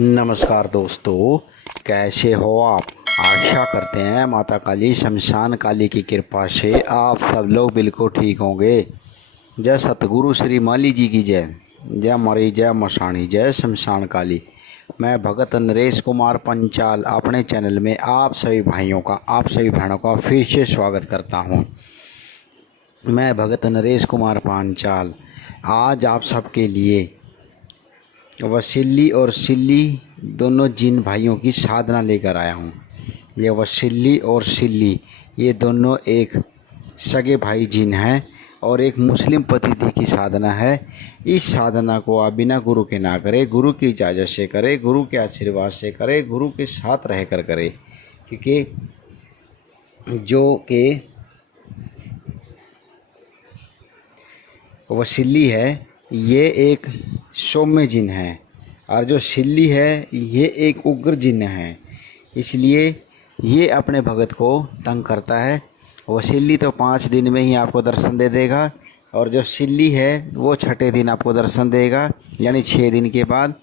नमस्कार दोस्तों, कैसे हो आप। आशा करते हैं माता काली शमशान काली की कृपा से आप सब लोग बिल्कुल ठीक होंगे। जय सतगुरु श्री माली जी की जय। जय मरी जय मशाणी जय शमशान काली। मैं भगत नरेश कुमार पंचाल अपने चैनल में आप सभी भाइयों का, आप सभी बहनों का फिर से स्वागत करता हूं। मैं भगत नरेश कुमार पंचाल आज आप सबके लिए वसीली और सिल्ली दोनों जिन भाइयों की साधना लेकर आया हूँ। ये वसीली और सिल्ली ये दोनों एक सगे भाई जिन हैं और एक मुस्लिम पतिथि की साधना है। इस साधना को आप बिना गुरु के ना करें, गुरु की इजाज़त से करें, गुरु के आशीर्वाद से करें, गुरु के साथ रह कर करें। क्योंकि जो कि वसीली है ये एक सौम्य जिन है और जो सिल्ली है ये एक उग्र जिन है, इसलिए ये अपने भगत को तंग करता है। वसीली तो 5 दिन में ही आपको दर्शन दे देगा और जो सिल्ली है वो 6ठे दिन आपको दर्शन देगा, यानी 6 दिन के बाद।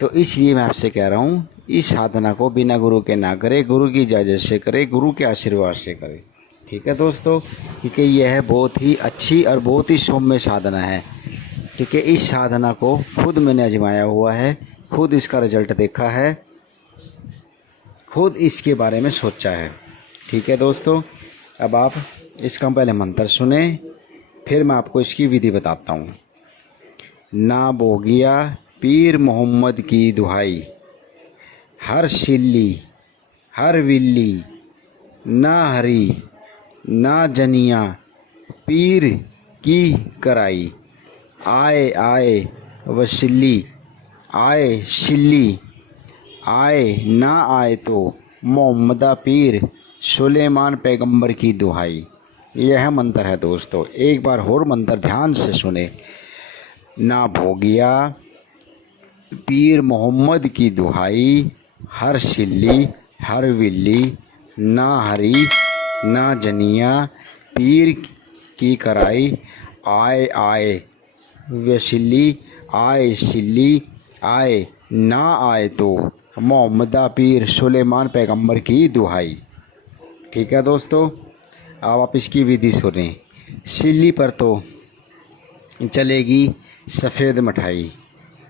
तो इसलिए मैं आपसे कह रहा हूँ इस साधना को बिना गुरु के ना करें, गुरु की इजाज़त से करें, गुरु के आशीर्वाद से करें। ठीक है दोस्तों, क्योंकि यह बहुत ही अच्छी और बहुत ही सौम्य साधना है। क्योंकि इस साधना को खुद मैंने आजमाया हुआ है, खुद इसका रिजल्ट देखा है, खुद इसके बारे में सोचा है। ठीक है दोस्तों, अब आप इसका पहले मंत्र सुने, फिर मैं आपको इसकी विधि बताता हूँ। ना बोगिया पीर मोहम्मद की दुहाई, हर सिल्ली हर विल्ली, ना हरी ना जनिया पीर की कराई। आए आए वसीली, आए सिल्ली, आए ना आए तो मोहम्मदा पीर सुलेमान पैगंबर की दुहाई। यह मंत्र है दोस्तों, एक बार और मंत्र ध्यान से सुने। ना भोगिया पीर मोहम्मद की दुहाई, हर सिल्ली हर विल्ली, ना हरी ना जनिया पीर की कराई। आए आए वसीली, आए सिल्ली, आए ना आए तो मोहम्मदा पीर सुलेमान पैगंबर की दुहाई। ठीक है दोस्तों, अब आप इसकी विधि सुनें। सिल्ली पर तो चलेगी सफ़ेद मिठाई,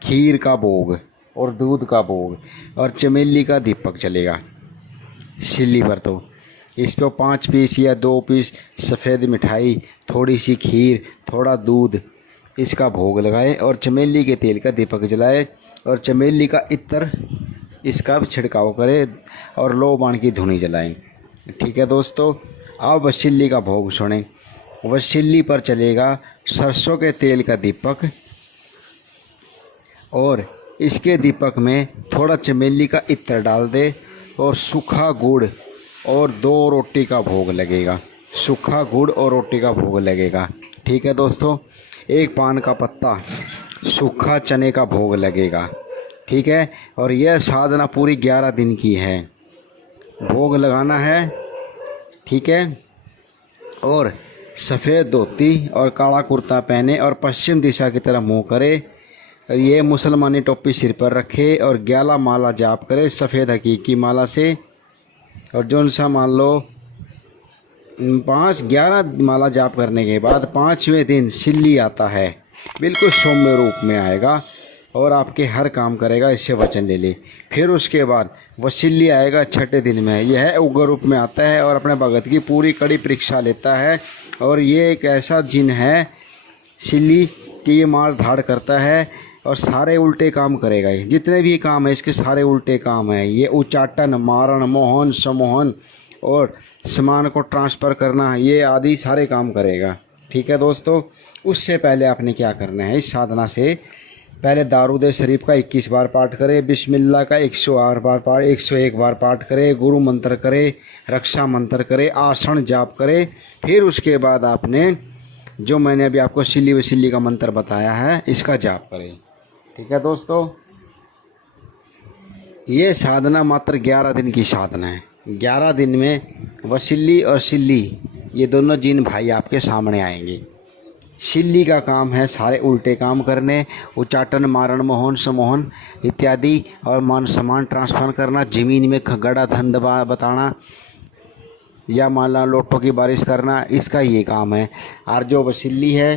खीर का भोग और दूध का भोग और चमेली का दीपक चलेगा। सिल्ली पर तो इस पर 5 पीस या 2 पीस सफ़ेद मिठाई, थोड़ी सी खीर, थोड़ा दूध इसका भोग लगाए और चमेली के तेल का दीपक जलाए और चमेली का इत्र इसका छिड़काव करे और लो बाण की धुनी जलाएं। ठीक है दोस्तों, अब वसीली का भोग सुने। वसीली पर चलेगा सरसों के तेल का दीपक और इसके दीपक में थोड़ा चमेली का इत्र डाल दे और सूखा गुड़ और 2 रोटी का भोग लगेगा। सूखा गुड़ और रोटी का भोग लगेगा। ठीक है दोस्तों, 1 पान का पत्ता, सूखा चने का भोग लगेगा। ठीक है, और यह साधना पूरी 11 दिन की है, भोग लगाना है। ठीक है, और सफ़ेद धोती और काला कुर्ता पहने और पश्चिम दिशा की तरफ मुँह करे। ये मुसलमानी टोपी सिर पर रखे और 11 माला जाप करे सफ़ेद हकीकी माला से। और जौन सा मान लो 11 माला जाप करने के बाद 5वें दिन सिल्ली आता है, बिल्कुल सौम्य रूप में आएगा और आपके हर काम करेगा, इससे वचन ले ले। फिर उसके बाद वसीली आएगा 6ठे दिन में, यह उग्र रूप में आता है और अपने भगत की पूरी कड़ी परीक्षा लेता है। और ये एक ऐसा जिन है सिल्ली कि ये मार धाड़ करता है और सारे उल्टे काम करेगा। ये जितने भी काम है इसके सारे उल्टे काम हैं। ये उच्चाटन, मारण, मोहन, सम्मोहन और सामान को ट्रांसफ़र करना, ये आदि सारे काम करेगा। ठीक है दोस्तों, उससे पहले आपने क्या करना है, इस साधना से पहले दारूद शरीफ का 21 बार पाठ करें, बिस्मिल्लाह का 108 बार पाठ, 101 बार पाठ करें, गुरु मंत्र करें, रक्षा मंत्र करें, आसन जाप करें। फिर उसके बाद आपने जो मैंने अभी आपको सिल्ली वसीली का मंत्र बताया है इसका जाप करें। ठीक है दोस्तों, ये साधना मात्र 11 दिन की साधना है। 11 दिन में वसीली और सिल्ली ये दोनों जिन भाई आपके सामने आएंगे। शिल्ली का काम है सारे उल्टे काम करने, उच्चाटन, मारण, मोहन, सम्मोहन इत्यादि, और मान सामान ट्रांसफर करना, ज़मीन में गड़ा धन बताना, या मान लो लोटों की बारिश करना, इसका ये काम है। और जो वसीली है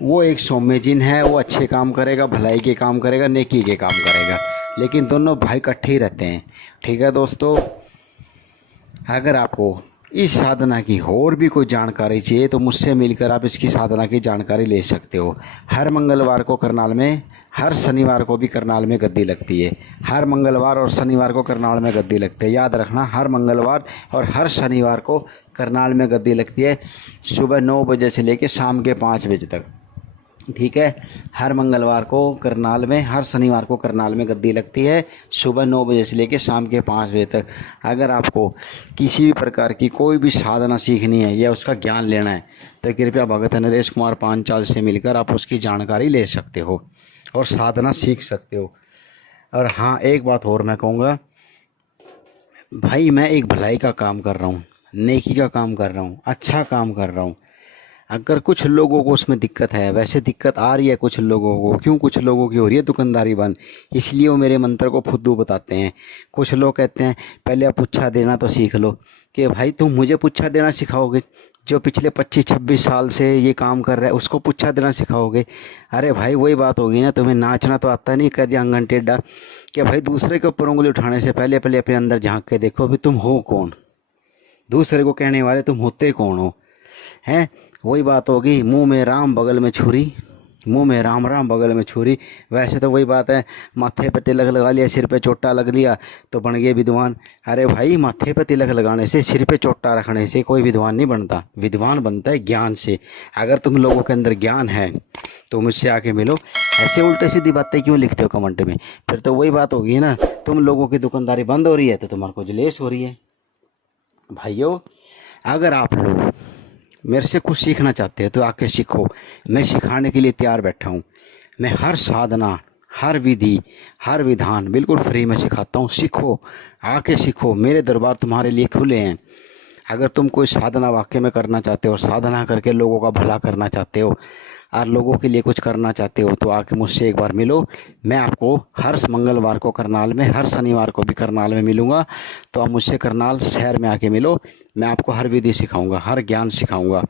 वो एक सौम्य जिन है, वो अच्छे काम करेगा, भलाई के काम करेगा, नेकी के काम करेगा, लेकिन दोनों भाई इकट्ठे ही रहते हैं। ठीक है दोस्तों, अगर आपको इस साधना की और भी कोई जानकारी चाहिए तो मुझसे मिलकर आप इसकी साधना की जानकारी ले सकते हो। हर मंगलवार को करनाल में, हर शनिवार को भी करनाल में गद्दी लगती है। हर मंगलवार और शनिवार को करनाल में गद्दी लगती है, याद रखना, हर मंगलवार और हर शनिवार को करनाल में गद्दी लगती है, सुबह 9 बजे से लेकर शाम के 5 बजे तक। ठीक है, हर मंगलवार को करनाल में, हर शनिवार को करनाल में गद्दी लगती है, सुबह 9 बजे से लेकर शाम के 5 बजे तक। अगर आपको किसी भी प्रकार की कोई भी साधना सीखनी है या उसका ज्ञान लेना है तो कृपया भगत नरेश कुमार पांचाल से मिलकर आप उसकी जानकारी ले सकते हो और साधना सीख सकते हो। और हाँ, एक बात और मैं कहूँगा भाई, मैं एक भलाई का काम कर रहा हूँ, नेकी का काम कर रहा हूँ, अच्छा काम कर रहा हूँ। अगर कुछ लोगों को उसमें दिक्कत है, वैसे दिक्कत आ रही है कुछ लोगों को, क्यों कुछ लोगों की हो रही है दुकानदारी बंद, इसलिए वो मेरे मंत्र को फुद्दू बताते हैं। कुछ लोग कहते हैं पहले आप पुच्छा देना तो सीख लो, कि भाई तुम मुझे पुच्छा देना सिखाओगे, जो पिछले 25-26 साल से ये काम कर रहा है उसको पुच्छा देना सिखाओगे। अरे भाई वही बात होगी ना, तुम्हें नाचना तो आता नहीं, कह दिया अंगन टेढ़ा, कि भाई दूसरे के ऊपर उंगली उठाने से पहले पहले अपने अंदर झांक के देखो भी तुम हो कौन, दूसरे को कहने वाले तुम होते कौन हो। हैं, वही बात होगी, मुंह में राम बगल में छुरी, मुंह में राम राम बगल में छुरी। वैसे तो वही बात है, माथे पे तिलक लगा लिया, सिर पे चोटा लग लिया तो बन गए विद्वान। अरे भाई, माथे पे तिलक लगाने से, सिर पे चोटा रखने से कोई विद्वान नहीं बनता, विद्वान बनता है ज्ञान से। अगर तुम लोगों के अंदर ज्ञान है तो मुझसे आके मिलो। ऐसे उल्टे सीधी बातें क्यों लिखते हो कमेंट में? फिर तो वही बात होगी ना, तुम लोगों की दुकानदारी बंद हो रही है तो तुम्हारे को जलेस हो रही है। भाइयों, अगर आप लोग मेरे से कुछ सीखना चाहते हैं तो आके सीखो, मैं सिखाने के लिए तैयार बैठा हूँ। मैं हर साधना, हर विधि, हर विधान बिल्कुल फ्री में सिखाता हूँ। सीखो, आके सीखो, मेरे दरबार तुम्हारे लिए खुले हैं। अगर तुम कोई साधना वाकई में करना चाहते हो, साधना करके लोगों का भला करना चाहते हो और लोगों के लिए कुछ करना चाहते हो तो आके मुझसे एक बार मिलो। मैं आपको हर मंगलवार को करनाल में, हर शनिवार को भी करनाल में मिलूँगा। तो आप मुझसे करनाल शहर में आके मिलो, मैं आपको हर विधि सिखाऊंगा, हर ज्ञान सिखाऊंगा।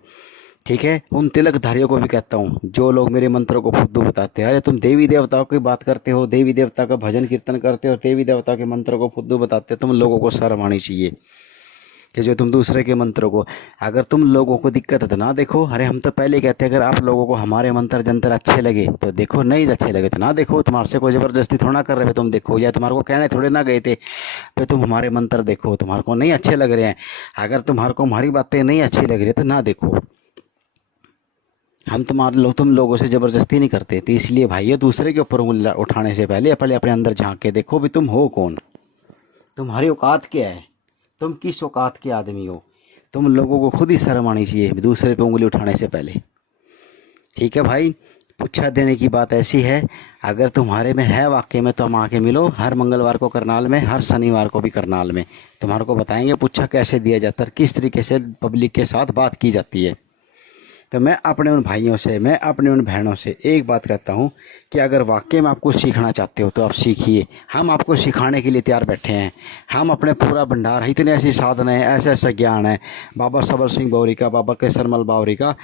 ठीक है, उन तिलकधारियों को भी कहता हूँ जो लोग मेरे मंत्रों को फुद्दू बताते हैं। अरे तुम देवी देवताओं की बात करते हो, देवी देवता का भजन कीर्तन करते हो, देवी देवता के मंत्रों को फुद्दू बताते हो, तुम लोगों को शर्म आनी चाहिए कि जो तुम दूसरे के मंत्रों को, अगर तुम लोगों को दिक्कत है तो ना देखो। अरे हम तो पहले कहते हैं अगर आप लोगों को हमारे मंत्र जंत्र अच्छे लगे तो देखो, नहीं अच्छे लगे तो ना देखो। तुम्हारे से कोई ज़बरदस्ती थोड़ा ना कर रहे थे, तुम देखो, या तुम्हारे को कहने थोड़े ना गए थे फिर तुम हमारे मंत्र देखो। तुम्हारे को नहीं अच्छे लग रहे हैं, अगर तुम्हारे को हमारी बातें नहीं अच्छी लग रही तो ना देखो। हम तुम लोगों से ज़बरदस्ती नहीं करते। तो इसलिए भाइयों, दूसरे के ऊपर उंगली उठाने से पहले पहले अपने अंदर झांक के देखो भी तुम हो कौन, तुम्हारी औकात क्या है, तुम किस औकात के आदमी हो। तुम लोगों को खुद ही शर्म आनी चाहिए दूसरे पे उंगली उठाने से पहले। ठीक है भाई, पुच्छा देने की बात ऐसी है, अगर तुम्हारे में है वाकई में तो हम आके मिलो। हर मंगलवार को करनाल में, हर शनिवार को भी करनाल में तुम्हारे को बताएंगे पुच्छा कैसे दिया जाता है, किस तरीके से पब्लिक के साथ बात की जाती है। तो मैं अपने उन भाइयों से, मैं अपने उन बहनों से एक बात कहता हूँ कि अगर वाकई में आप कुछ सीखना चाहते हो तो आप सीखिए। हम आपको सिखाने के लिए तैयार बैठे हैं। हम अपने पूरा भंडार, इतने ऐसी साधना है, ऐसा ऐसा ज्ञान है बाबा सबल सिंह बावरी का, बाबा केसरमल बावरी का,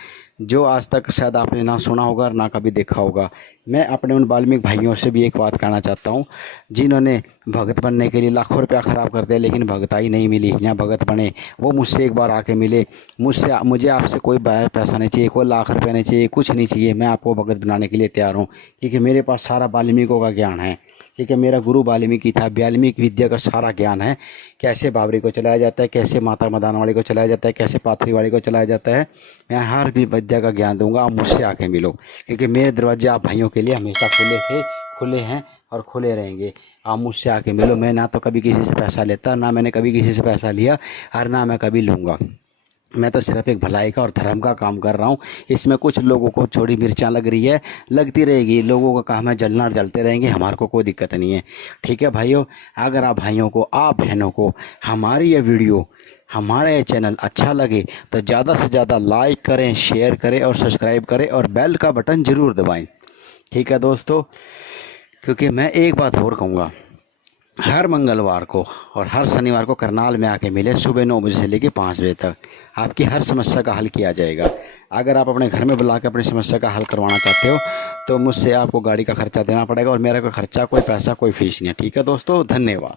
जो आज तक शायद आपने ना सुना होगा और ना कभी देखा होगा। मैं अपने उन वाल्मीकि भाइयों से भी एक बात कहना चाहता हूँ जिन्होंने भगत बनने के लिए लाखों रुपया ख़राब कर दिया लेकिन भगताई नहीं मिली या भगत बने, वो मुझसे एक बार आके मिले। मुझे आपसे कोई पैसा नहीं चाहिए, कोई लाख रुपये नहीं चाहिए, कुछ नहीं चाहिए। मैं आपको भगत बनाने के लिए तैयार हूँ, क्योंकि मेरे पास सारा वाल्मीकियों का ज्ञान है। क्योंकि मेरा गुरु वाल्मीकि था, वाल्मीकि विद्या का सारा ज्ञान है, कैसे बाबरी को चलाया जाता है, कैसे माता मदानवाड़ी को चलाया जाता है, कैसे पाथरीवाड़ी को चलाया जाता है। मैं हर भी विद्या का ज्ञान दूंगा, आप मुझसे आके मिलो, क्योंकि मेरे दरवाजे आप भाइयों के लिए हमेशा खुले थे, खुले हैं और खुले रहेंगे। आप मुझसे आके मिलो। मैं ना तो कभी किसी से पैसा लेता, ना मैंने कभी किसी से पैसा लिया और ना मैं कभी लूँगा। मैं तो सिर्फ एक भलाई का और धर्म का काम कर रहा हूँ। इसमें कुछ लोगों को छोड़ी मिर्चा लग रही है, लगती रहेगी, लोगों का काम है जलना, जलते रहेंगे, हमारे को कोई दिक्कत नहीं है। ठीक है भाइयों, अगर आप भाइयों को, आप बहनों को हमारी ये वीडियो हमारा ये चैनल अच्छा लगे तो ज़्यादा से ज़्यादा लाइक करें, शेयर करें और सब्सक्राइब करें और बेल का बटन ज़रूर दबाएं। ठीक है दोस्तों, क्योंकि मैं एक बात और कहूँगा, हर मंगलवार को और हर शनिवार को करनाल में आके मिले सुबह 9 बजे से लेकर 5 बजे तक। आपकी हर समस्या का हल किया जाएगा। अगर आप अपने घर में बुला के अपनी समस्या का हल करवाना चाहते हो तो मुझसे आपको गाड़ी का खर्चा देना पड़ेगा और मेरा कोई खर्चा, कोई पैसा, कोई फीस नहीं है। ठीक है दोस्तों, धन्यवाद।